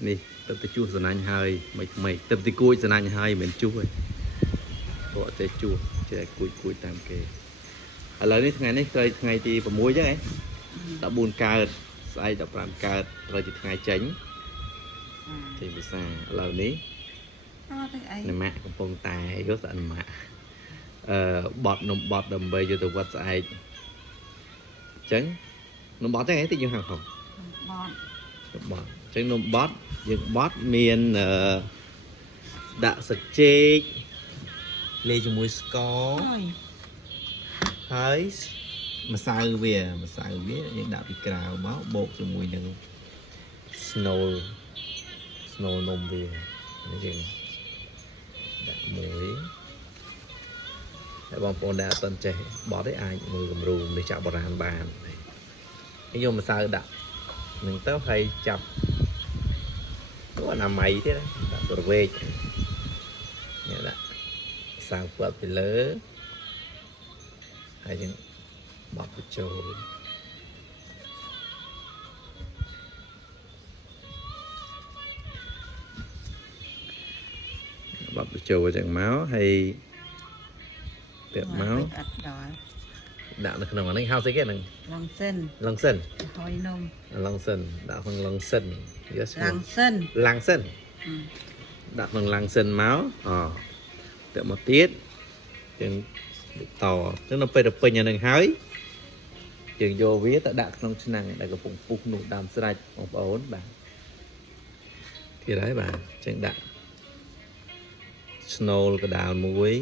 nè tập tới chua sần anh hơi mày tập tới cùi sần anh hơi mình chua bỏ tới chua chơi cùi tam kề lờiนี้ថ្ងៃនេះเคយថ្ងៃទី6ចឹងហ៎14កើតស្អែក15កើតត្រូវជាថ្ងៃចេញចេញភាសាឥឡូវនេះនម៉ាក់កំពុងតែយកស្អាតនម៉ាក់បត់នំបត់ដើម្បីយកទៅវត្តស្អែកចឹងនំបត់ចឹងហ៎ទីយើងហៅផងបត់ចឹងនំបត់យើងបត់មានដាក់សាច់ចេកលាយជាមួយស្ករហើយម្សៅវាយើងដាក់ពីក្រៅមកបូកជាមួយនឹង snow នំវាយើងដាក់មួយហើយបងប្អូនដែលអត់ទាន់ចេះបត់ទេអាចមើលគំរូនេះចាក់បុរាណបានហើយយកម្សៅដាក់នឹងទៅហើយចាប់ទៅអនាម័យទៀតដាក់ប្រវេកនេះដាក់ម្សៅផ្លាត់ពីលើហើយយើងបត់បញ្ចូលបត់បញ្ចូលចឹងមកហើយពាក់មកដាក់នៅក្នុងអានេះហៅស្អីគេហ្នឹងឡងសិនហើយនំឡងសិនដាក់ក្នុងឡងសិនយកឡាំងសិនដាក់ក្នុងឡាំងសិនមកពាក់មកទៀតយើងតចឹងនៅពេលទៅពេញអានឹងហើយយើងយកវាទៅដាក់ក្នុងឆ្នាំងដែលកំពុងពុះនោះដើមស្រេចបងប្អូនបាទទៀតហើយបាទចឹងដាក់ស្នូលកដាលមួយ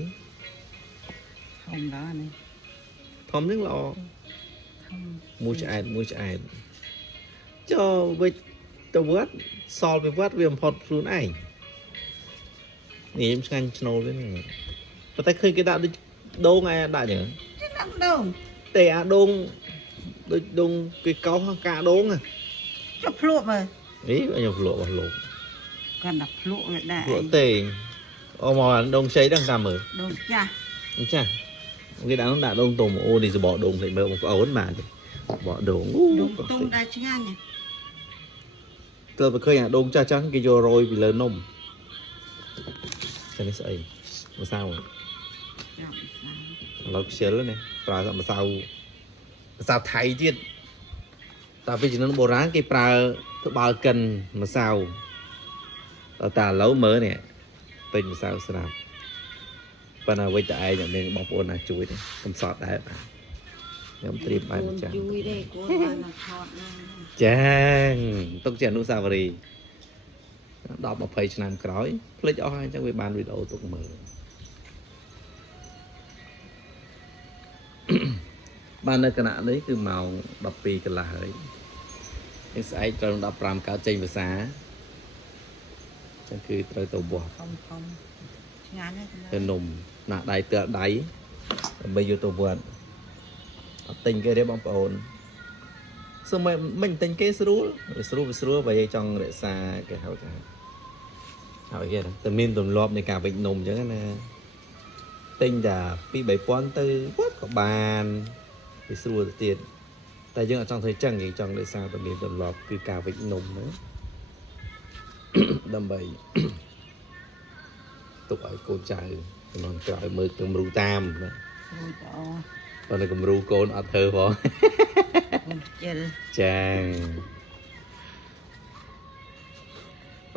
ធំដល់នេះធំហ្នឹងល្អមួយឆ្អែតចូលវិចទៅវត្តសល់ពីវត្តវាបំផុតខ្លួនឯងនេះឆ្ងាញ់ស្នូលវិញប៉ុន្តែឃើញគេដាក់ដូចដូងឯដាក់ចឹងដាក់ដូងទេអាដូងដូចដូងគេកោសកាដូងចុះភ្លក់មើលនេះខ្ញុំភ្លក់របស់លោកកាន់តែភ្លក់វាដាក់ភ្លក់ទេអូមកដូងខ្ចីហ្នឹងតាមមើលដូងចាស់គេដាក់នោះដាក់ដូងទុំអូនេះសបកដូងភ្លេចមើលបងប្អូនបាទបកដូងទុំដែរឆ្ងាញ់ទើបឃើញអាដូងចាស់គេយករយពីលើនំនេះស្អីម្សៅឥឡូវខ្ជិលនេះប្រើម្សៅថៃទៀតតែពីជំនាន់បុរាណគេប្រើត្បាល់កិនម្សៅតែឥឡូវមើលនេះពេញម្សៅស្រាប់ប៉ុន្តែវិញតែឯងអ្នកមានបងប្អូនណាជួយនេះកំសត់ដែរបាទខ្ញុំត្រៀមបាយមួយចានជួយទេគួរបានថតចាងទុកជាអនុស្សាវរីយ៍10-20ឆ្នាំក្រោយភ្លេចអស់ហើយអញ្ចឹងវាបានវីដេអូទុកមើលបាននៅគណៈនេះគឺម៉ោង12កន្លះហើយនេះស្អែកត្រូវ15កើតចេញភាសាចឹងគឺត្រូវទៅបោះធំឆ្ងាញ់ទៅនំណាដៃទើដៃដើម្បីយកទៅវត្តអត់ទិញគេទេបងប្អូនសូមមិនទិញគេស្រួលបើយើងចង់រក្សាគេហៅថាហើយគេតែមានទម្លាប់នៃការវិចនំអញ្ចឹងណាទិញតែ2-3,000ទៅវត្តក៏បានវាស្រួលទៅទៀតតែយើងអត់ចង់ធ្វើចឹងយើងចង់រក្សាតែមានទម្លាប់គឺការវិចនំហ្នឹងដើម្បីទុកឲ្យកូនចៅជំនាន់ក្រោយមើលគំរូតាមណាប៉ុន្តែគំរូកូនអត់ធ្វើផងចា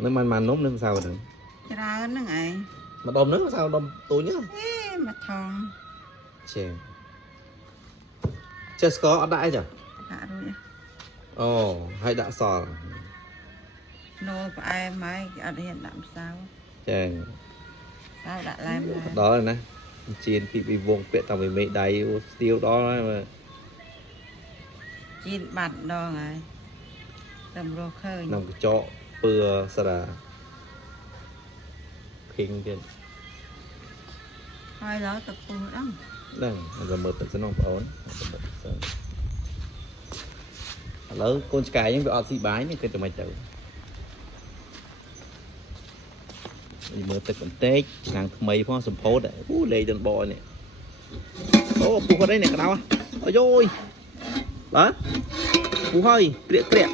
នេះមិននំនឹងម្សៅហ្នឹងច្រើនហ្នឹងឯងម្ដុំហ្នឹងម្សៅដុំទូញហ្នឹងមួយថងចេះស្ករអត់ដាក់អីចាដាក់រួចអូហើយដាក់សល់ណូផ្អែមហើយអត់ហ៊ានដាក់ម្សៅចាសៅដាក់ឡែមដល់ហើយណាជៀនពីវងពាក់តាំងពីមេដៃស្ទៀវដល់ហើយមើលជៀនបាត់ដងហើយតម្រោះឃើញនំកញ្ចក់ពើស្រាភីងទៀតហើយឡើយទឹកពុះហ្នឹងតែមើលទឹកសិនបងប្អូនឥឡូវកូនឆ្កែហ្នឹងវាអត់ស៊ីបាយនេះគឺតែមិនទៅមើលទឹកបន្តិចឆ្នាំងថ្មីផងសម្ពោធអូលេងដល់បនេះ Ô, phụ vào đây này cái nào à? Ôi dồi. Đó. Phụ hơi, kriek kriek.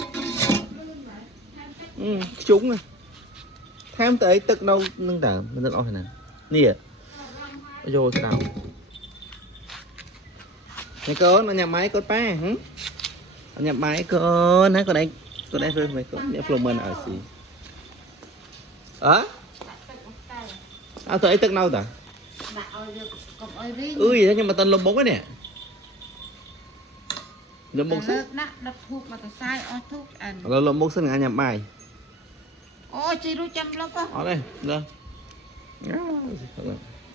chúng à tham tới tức đâu nâng tờ mình rất ổn nè nè vô sao này có nó nhà máy có ba hả nhà máy có nè có đây rồi mày có nhà phồng mình ở gì tới tức đâu ta gì đó nhưng mà tên lông bóng cái nè lông bóng sức lông bóng sức là nhà máy ôi chị ru chăm lắm á ở đây lên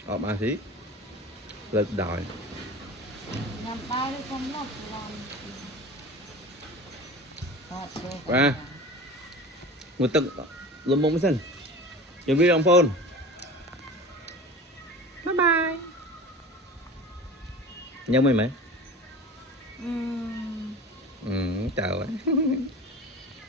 ở mà xí lên đòi nhằm bay đi không lắm và người ta lông bóng sinh chuẩn bị đồng phone bye bye nhớ mày mấy chào